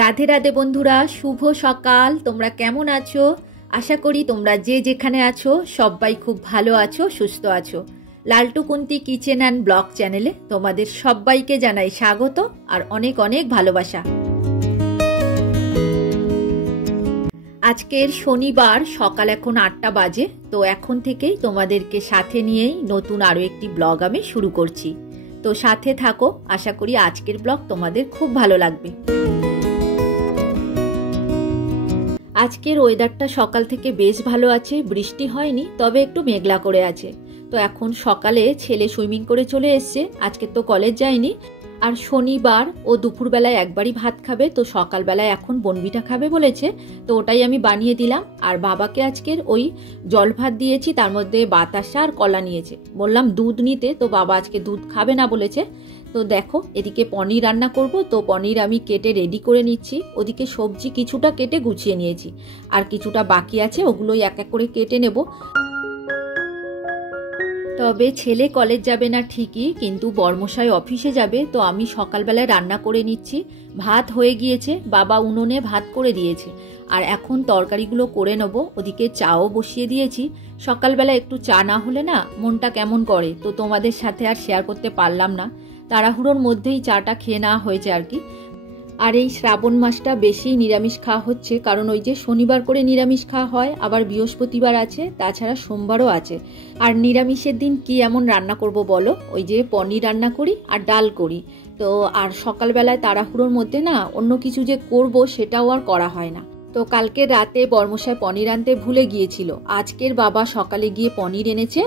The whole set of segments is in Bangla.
রাধে রাধে বন্ধুরা, শুভ সকাল। তোমরা কেমন আছো? আশা করি তোমরা যে যেখানে আছো সবাই খুব ভালো আছো, সুস্থ আছো। লালটু কুন্তি কিচেন অ্যান্ড ব্লগ চ্যানেলে তোমাদের সবাইকে জানাই স্বাগত আর অনেক অনেক ভালোবাসা। আজকের শনিবার, সকাল এখন 8টা বাজে। তো এখন থেকেই তোমাদেরকে সাথে নিয়েই নতুন আরও একটি ব্লগ আমি শুরু করছি। তো সাথে থাকো, আশা করি আজকের ব্লগ তোমাদের খুব ভালো লাগবে। আজকের ওয়েদারটা সকাল থেকে বেশ ভালো আছে, বৃষ্টি হয়নি, তবে একটু মেঘলা করে আছে। তো এখন সকালে ছেলে সুইমিং করে চলে এসছে, আজকে তো কলেজ যায়নি। আর শনিবার ও দুপুরবেলায় একবারই ভাত খাবে, তো সকালবেলায় এখন বনবিটা খাবে বলেছে, তো ওটাই আমি বানিয়ে দিলাম। আর বাবাকে আজকের ওই জল ভাত দিয়েছি, তার মধ্যে বাতাসা আর কলা নিয়েছে। বললাম দুধ নিতে, তো বাবা আজকে দুধ খাবে না বলেছে। তো দেখো, এদিকে পনির রান্না করব, তো পনির আমি কেটে রেডি করে নিচ্ছি। ওদিকে সবজি কিছুটা কেটে গুছিয়ে নিয়েছি, আর কিছুটা বাকি আছে, ওগুলোই এক এক করে কেটে নেব। তবে ছেলে কলেজ যাবে না ঠিকই, কিন্তু বর্মশাই অফিসে যাবে, তো আমি সকালবেলায় রান্না করে নিচ্ছি। ভাত হয়ে গিয়েছে, বাবা উনুনে ভাত করে দিয়েছে, আর এখন তরকারিগুলো করে নেব। ওদিকে চাও বসিয়ে দিয়েছি। সকালবেলা একটু চা না হলে না মনটা কেমন করে, তো তোমাদের সাথে আর শেয়ার করতে পারলাম না। তাড়াহুড়োর মধ্যেই চাটা খেয়ে নেওয়া হয়েছে আর কি। আর এই শ্রাবণ মাসটা বেশি নিরামিষ খাওয়া হচ্ছে, কারণ ওই যে শনিবার করে নিরামিষ খাওয়া হয়, আবার বৃহস্পতিবার আছে, তাছাড়া সোমবারও আছে। আর নিরামিষের দিন কি এমন রান্না করব বলো? ওই যে পনির রান্না করি আর ডাল করি। তো আর সকালবেলায় তাড়াহুড়োর মধ্যে না অন্য কিছু যে করব সেটাও আর করা হয় না। তো কালকে রাতে বর্মশাই পনির আনতে ভুলে গিয়েছিল। আজকের বাবা সকালে গিয়ে পনির এনেছে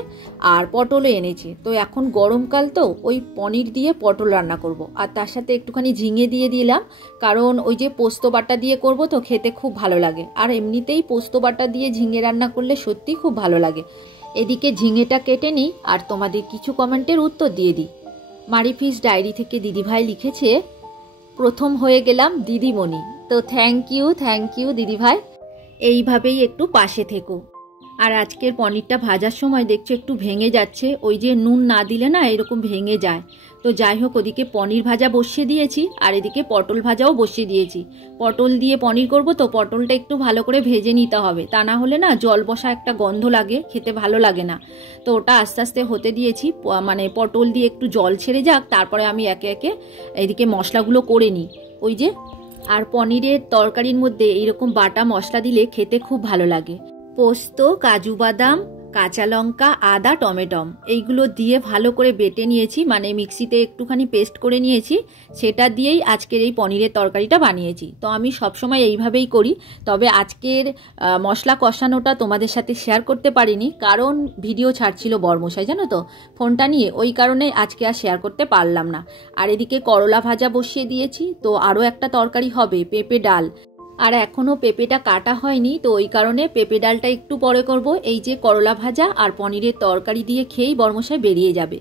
আর পটলও এনেছে। তো এখন গরমকাল, তো ওই পনির দিয়ে পটল রান্না করব। আর তার সাথে একটুখানি ঝিঙে দিয়ে দিলাম, কারণ ওই যে পোস্ত বাটা দিয়ে করব, তো খেতে খুব ভালো লাগে। আর এমনিতেই পোস্ত বাটা দিয়ে ঝিঙে রান্না করলে সত্যি খুব ভালো লাগে। এদিকে ঝিঙেটা কেটে নিই আর তোমাদের কিছু কমেন্টের উত্তর দিয়ে দিই। মারিফিস ডায়েরি থেকে দিদিভাই লিখেছে, প্রথম হয়ে গেলাম দিদিমণি। তো থ্যাংক ইউ দিদিভাই, এইভাবেই একটু পাশে থেকো। আর আজকের পনিরটা ভাজার সময় দেখছো একটু ভেঙে যাচ্ছে, ওই যে নুন না দিলে না এরকম ভেঙে যায়। তো যাই হোক, ওদিকে পনির ভাজা বসিয়ে দিয়েছি, আর এদিকে পটল ভাজাও বসিয়ে দিয়েছি। পটল দিয়ে পনির করব, তো পটলটা একটু ভালো করে ভেজে নিতে হবে, তা না হলে না জল বসা একটা গন্ধ লাগে, খেতে ভালো লাগে না। তো ওটা আস্তে আস্তে হতে দিয়েছি, মানে পটল দিয়ে একটু জল ছেড়ে যাক, তারপরে আমি একে একে এদিকে মশলাগুলো করে নিই। ওই যে, আর পনিরের তরকারির মধ্যে এইরকম বাটা মশলা দিলে খেতে খুব ভালো লাগে। পোস্ত, কাজু বাদাম, কাঁচা লঙ্কা, আদা, টমেটম এইগুলো দিয়ে ভালো করে বেটে নিয়েছি, মানে মিক্সিতে একটুখানি পেস্ট করে নিয়েছি। সেটা দিয়েই আজকের এই পনিরের তরকারিটা বানিয়েছি। তো আমি সবসময় এইভাবেই করি, তবে আজকের মশলা কষানোটা তোমাদের সাথে শেয়ার করতে পারিনি, কারণ ভিডিও ছাড়ছিল বর্মশাই, জানো তো, ফোনটা নিয়ে, ওই কারণে আজকে আর শেয়ার করতে পারলাম না। আর এদিকে করলা ভাজা বসিয়ে দিয়েছি, তো আরও একটা তরকারি হবে, পেঁপে ডাল। আর এখনও পেঁপেটা কাটা হয়নি, তো ওই কারণে পেঁপে ডালটা একটু পরে করব। এই যে করলা ভাজা আর পনিরের তরকারি দিয়ে খেয়েই বর্মশাই বেরিয়ে যাবে।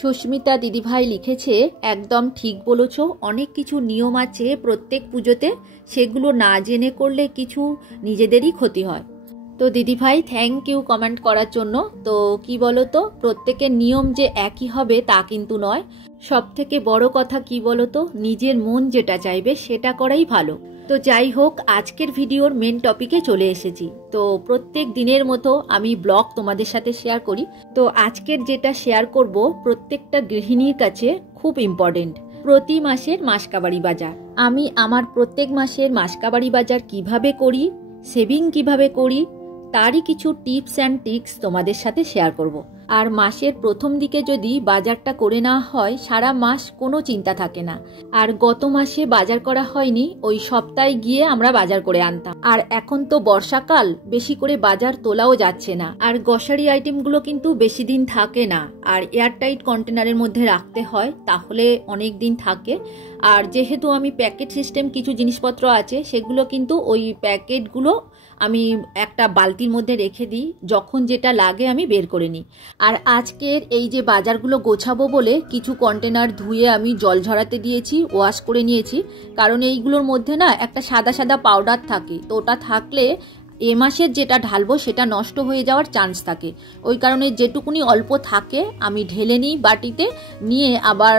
সুস্মিতা দিদিভাই লিখেছে, একদম ঠিক বলেছ, অনেক কিছু নিয়ম আছে প্রত্যেক পুজোতে, সেগুলো না জেনে করলে কিছু নিজেদেরই ক্ষতি হয়। তো দিদিভাই থ্যাংক ইউ কমেন্ট করার জন্য। তো কি বলো তো, প্রত্যেকের নিয়ম যে একই হবে তা কিন্তু নয়। সব থেকে বড় কথা কি বলো তো, নিজের মন যেটা চাইবে সেটা করাই ভালো। তো যাই হোক, আজকের ভিডিওর মেন টপিকে চলে এসেছি। তো প্রত্যেক দিনের মতো আমি ব্লগ তোমাদের সাথে শেয়ার করি। তো আজকের যেটা শেয়ার করব প্রত্যেকটা গৃহিণীর কাছে খুব ইম্পর্টেন্ট, প্রতি মাসের মাসকাবাড়ি বাজার। আমি আমার প্রত্যেক মাসের মাসকাবাড়ি বাজার কিভাবে করি, সেভিং কিভাবে করি, তারই কিছু টিপস অ্যান্ড ট্রিক্স তোমাদের সাথে শেয়ার করব। আর মাসের প্রথম দিকে যদি বাজারটা করে নেওয়া হয়, সারা মাস কোনো চিন্তা থাকে না। আর গত মাসে বাজার করা হয়নি, ওই সপ্তাহে গিয়ে আমরা বাজার করে আনতাম। আর এখন তো বর্ষাকাল, বেশি করে বাজার তোলাও যাচ্ছে না। আর গ্রসারি আইটেমগুলো কিন্তু বেশি দিন থাকে না, আর এয়ারটাইট কন্টেনারের মধ্যে রাখতে হয়, তাহলে অনেক দিন থাকে। আর যেহেতু আমি প্যাকেট সিস্টেম কিছু জিনিসপত্র আছে, সেগুলো কিন্তু ওই প্যাকেটগুলো আমি একটা বালতির মধ্যে রেখে দিই, যখন যেটা লাগে আমি বের করে নিই। আর আজকের এই যে বাজারগুলো গোছাবো বলে কিছু কন্টেনার ধুয়ে আমি জল ঝরাতে দিয়েছি, ওয়াশ করে নিয়েছি, কারণ এইগুলোর মধ্যে না একটা সাদা সাদা পাউডার থাকে, তো ওটা থাকলে এ মাসের যেটা ঢালবো সেটা নষ্ট হয়ে যাওয়ার চান্স থাকে। ওই কারণে যেটুকুনি অল্প থাকে আমি ঢেলে নিই বাটিতে, নিয়ে আবার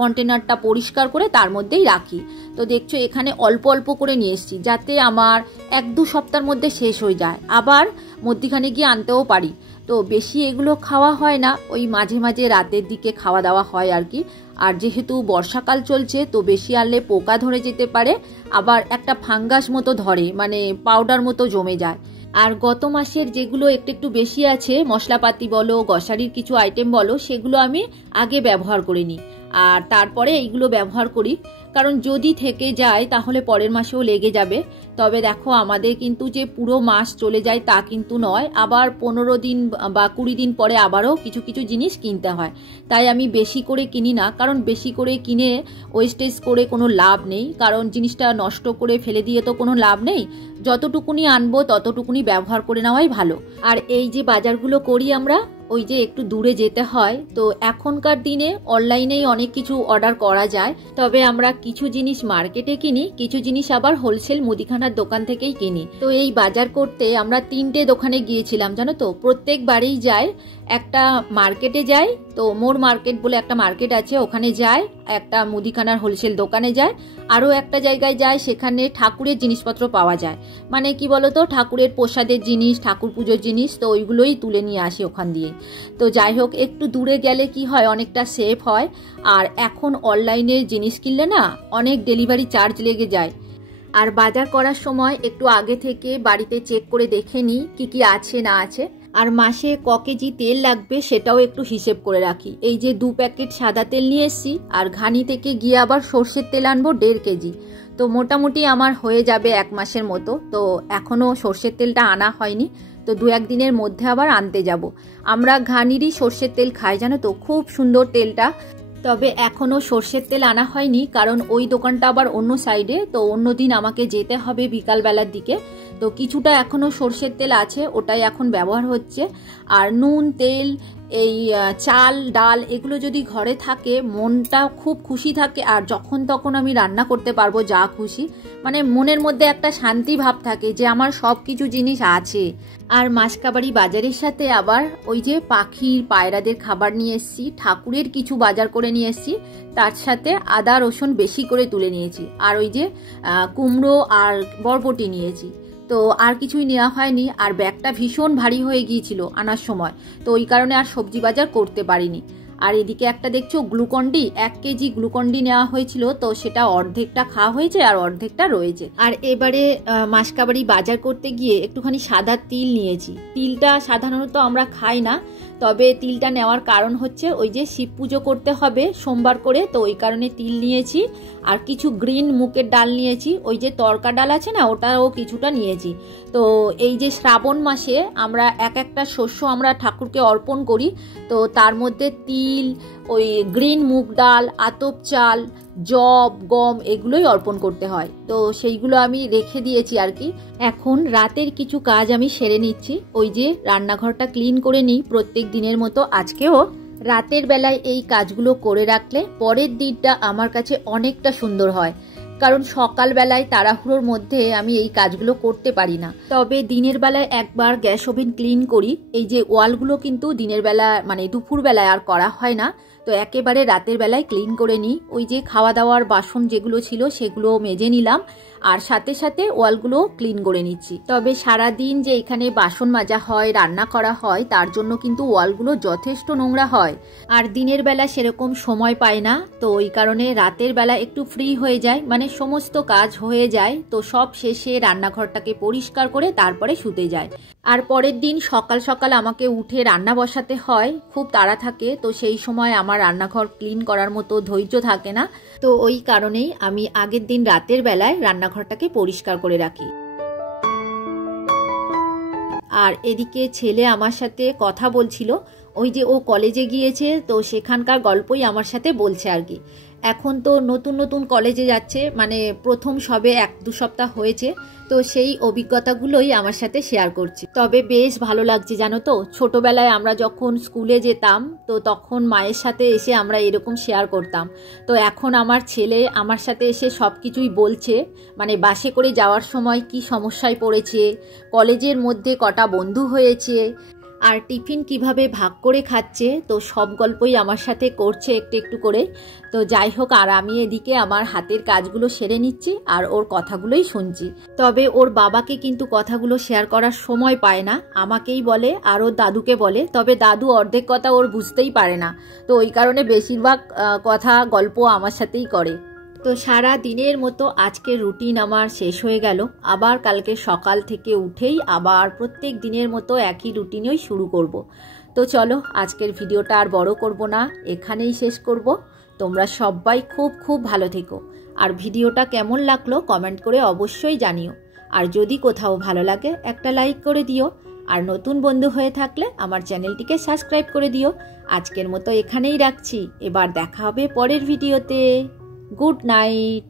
কন্টেনারটা পরিষ্কার করে তার মধ্যেই রাখি। তো দেখছো এখানে অল্প অল্প করে নিয়ে এসেছি, যাতে আমার 1-2 সপ্তাহের মধ্যে শেষ হয়ে যায়, আবার মধ্যিখানে গিয়ে আনতেও পারি। তো বেশি এগুলো খাওয়া হয় না, ওই মাঝে মাঝে রাতের দিকে খাওয়া দাওয়া হয় আর কি। আর যেহেতু বর্ষাকাল চলছে তো বেশি আনলে পোকা ধরে যেতে পারে, আবার একটা ফাঙ্গাস মতো ধরে, মানে পাউডার মতো জমে যায়। আর গত মাসের যেগুলো একটু একটু বেশি আছে, মশলাপাতি বলো, গ্রসারির কিছু আইটেম বলো, সেগুলো আমি আগে ব্যবহার করে নিই আর তারপরে এইগুলো ব্যবহার করি, কারণ যদি থেকে যায় তাহলে পরের মাসেও লেগে যাবে। তবে দেখো আমাদের কিন্তু যে পুরো মাস চলে যায় তা কিন্তু নয়, আবার 15 দিন বা 20 দিন পরে আবারও কিছু কিছু জিনিস কিনতে হয়। তাই আমি বেশি করে কিনি না, কারণ বেশি করে কিনে ওয়েস্টেজ করে কোনো লাভ নেই, কারণ জিনিসটা নষ্ট করে ফেলে দিয়ে তো কোনো লাভ নেই। যতটুকুনি আনবো ততটুকুনি ব্যবহার করে নেওয়াই ভালো। আর এই যে বাজারগুলো করি আমরা, ওই যে একটু দূরে যেতে হয়, তো এখনকার দিনে অনলাইনেই অনেক কিছু অর্ডার করা যায়। তবে আমরা কিছু জিনিস মার্কেটে কিনি, কিছু জিনিস আবার হোলসেল মুদিখানার দোকান থেকেই কিনি। তো এই বাজার করতে আমরা 3টে দোকানে গিয়েছিলাম জানো তো। প্রত্যেকবারেই যাই, একটা মার্কেটে যাই, তো মোর মার্কেট বলে একটা মার্কেট আছে, ওখানে যায়, একটা মুদিখানার হোলসেল দোকানে যায়, আরও একটা জায়গায় যায়, সেখানে ঠাকুরের জিনিসপত্র পাওয়া যায়। মানে কি বলতো, ঠাকুরের প্রসাদের জিনিস, ঠাকুর পুজোর জিনিস, তো ওইগুলোই তুলে নিয়ে আসি ওখান দিয়ে। তো যাই হোক, একটু দূরে গেলে কি হয়, অনেকটা সেফ হয়। আর এখন অনলাইনের জিনিস কিনলে না অনেক ডেলিভারি চার্জ লেগে যায়। আর বাজার করার সময় একটু আগে থেকে বাড়িতে চেক করে দেখে নিই কি কি আছে না আছে। আর মাসে ক কেজি তেল লাগবে সেটাও একটু হিসেব করে রাখি। এই যে 2 প্যাকেট সাদা তেল নিয়ে এসেছি, আর ঘানি থেকে গিয়ে আবার সর্ষের তেল আনবো 1.5 কেজি। তো মোটামুটি আমার হয়ে যাবে 1 মাসের মতো। তো এখনও সর্ষের তেলটা আনা হয়নি, তো 2-1 দিনের মধ্যে আবার আনতে যাব। আমরা ঘানিরই সর্ষের তেল খাই জানো তো, খুব সুন্দর তেলটা। তবে এখনও সর্ষের তেল আনা হয়নি, কারণ ওই দোকানটা আবার অন্য সাইডে, তো অন্য দিন আমাকে যেতে হবে বিকালবেলার দিকে। তো কিছুটা এখনও সর্ষের তেল আছে, ওটাই এখন ব্যবহার হচ্ছে। আর নুন, তেল, এই চাল, ডাল এগুলো যদি ঘরে থাকে মনটা খুব খুশি থাকে, আর যখন তখন আমি রান্না করতে পারবো যা খুশি, মানে মনের মধ্যে একটা শান্তি ভাব থাকে যে আমার সব কিছু জিনিস আছে। আর মাসকাবাড়ি বাজারের সাথে আবার ওই যে পাখির, পায়রাদের খাবার নিয়ে এসেছি, ঠাকুরের কিছু বাজার করে নিয়ে এসেছি, তার সাথে আদা রসুন বেশি করে তুলে নিয়েছি। আর ওই যে কুমড়ো আর বরবটি নিয়েছি। তো আর কিছুই নেওয়া হয়নি, আর ব্যাগটা ভীষণ ভারী হয়ে গিয়েছিল আনার সময়, তো ওই কারণে আর সবজি বাজার করতে পারিনি। আর এদিকে একটা দেখছো গ্লুকন্ডি, 1 কেজি গ্লুকন্ডি নেওয়া হয়েছিল, তো সেটা অর্ধেকটা খাওয়া হয়েছে আর অর্ধেকটা রয়েছে। আর এবারে মাসকাবাড়ি বাজার করতে গিয়ে একটুখানি সাদা তিল নিয়েছি। তিলটা সাধারণত আমরা খাই না, তবে তিলটা নেওয়ার কারণ হচ্ছে ওই যে শিব পুজো করতে হবে সোমবার করে, তো ওই কারণে তিল নিয়েছি। আর কিছু গ্রিন মুগের ডাল নিয়েছি, ওই যে তরকা ডাল আছে না, ওটাও কিছুটা নিয়েছি। তো এই যে শ্রাবণ মাসে আমরা একটা শস্য আমরা ঠাকুরকে অর্পণ করি, তো তার মধ্যে তিল, ওই গ্রিন মুগ ডাল, আতপ চাল, জব, গম এগুলোই অর্পণ করতে হয়। তো সেইগুলো আমি রেখে দিয়েছি আর কি। এখন রাতের কিছু কাজ আমি সেরে নিচ্ছি, ওই যে রান্নাঘরটা ক্লিন করে নিই প্রত্যেক দিনের মতো। আজকেও রাতের বেলায় এই কাজগুলো করে রাখলে পরের দিনটা আমার কাছে অনেকটা সুন্দর হয়, কারণ সকালবেলায় তাড়াহুড়োর মধ্যে আমি এই কাজগুলো করতে পারি না। তবে দিনের বেলায় একবার গ্যাস ওভেন ক্লিন করি, এই যে ওয়ালগুলো কিন্তু দিনের বেলা মানে দুপুর বেলায় আর করা হয় না, তো একেবারে রাতের বেলায় ক্লিন করে নিই। ওই যে খাওয়া দাওয়ার বাসন যেগুলো ছিল সেগুলো মেজে নিলাম, আর সাথে সাথে ওয়ালগুলো ক্লিন করে নিচ্ছি। তবে সারাদিন যে এখানে বাসন মাজা হয়, রান্না করা হয়, তার জন্য কিন্তু ওয়ালগুলো যথেষ্ট নোংরা হয়, আর দিনের বেলা সেরকম সময় পায় না, তো ওই কারণে রাতের বেলা একটু ফ্রি হয়ে যায়, মানে সমস্ত কাজ হয়ে যায়। তো সব শেষে রান্নাঘরটাকে পরিষ্কার করে তারপরে শুতে যায়। আর পরের দিন সকাল সকাল আমাকে উঠে রান্না বসাতে হয়, খুব তাড়া থাকে, তো সেই সময় আমার রান্নাঘর ক্লিন করার মতো ধৈর্য থাকে না, তো ওই কারণেই আমি আগের দিন রাতের বেলায় রান্নাঘরটাকে পরিষ্কার করে রাখি। আর এদিকে ছেলে আমার সাথে কথা বলছিল, ওই যে ও কলেজে গিয়েছে, তো সেখানকার গল্পই আমার সাথে বলছে আর কি। এখন তো নতুন নতুন কলেজে যাচ্ছে, মানে প্রথম সবে 1-2 সপ্তাহ হয়েছে, তো সেই অভিজ্ঞতাগুলোই আমার সাথে শেয়ার করছি। তবে বেশ ভালো লাগছে জানো তো, ছোটবেলায় আমরা যখন স্কুলে যেতাম তো তখন মায়ের সাথে এসে আমরা এরকম শেয়ার করতাম। তো এখন আমার ছেলে আমার সাথে এসে সব কিছুই বলছে, মানে বাসে করে যাওয়ার সময় কি সমস্যায় পড়েছে, কলেজের মধ্যে কটা বন্ধু হয়েছে, আর টিফিন কিভাবে ভাগ করে খাচ্ছে, তো সব গল্পই আমার সাথে করছে একটু একটু করে। তো যাই হোক, আর আমি এদিকে আমার হাতের কাজগুলো সেরে নিচ্ছি আর ওর কথাগুলোই শুনছি। তবে ওর বাবাকে কিন্তু কথাগুলো শেয়ার করার সময় পায় না, আমাকেই বলে আর ওর দাদুকে বলে। তবে দাদু অর্ধেক কথা ওর বুঝতেই পারে না, তো ওই কারণে বেশিরভাগ কথা গল্প আমার সাথেই করে। তো সারা দিনের মতো আজকের রুটিন আমার শেষ হয়ে গেল। আবার কালকে সকাল থেকে উঠেই আবার প্রত্যেক দিনের মতো একই রুটিনেই শুরু করব। তো চলো, আজকের ভিডিওটা আর বড় করব না, এখানেই শেষ করব। তোমরা সবাই খুব খুব ভালো থেকো, আর ভিডিওটা কেমন লাগলো কমেন্ট করে অবশ্যই জানিও। আর যদি কোথাও ভালো লাগে একটা লাইক করে দিও, আর নতুন বন্ধু হয়ে থাকলে আমার চ্যানেলটিকে সাবস্ক্রাইব করে দিও। আজকের মতো এখানেই রাখছি, এবার দেখা হবে পরের ভিডিওতে। Good night.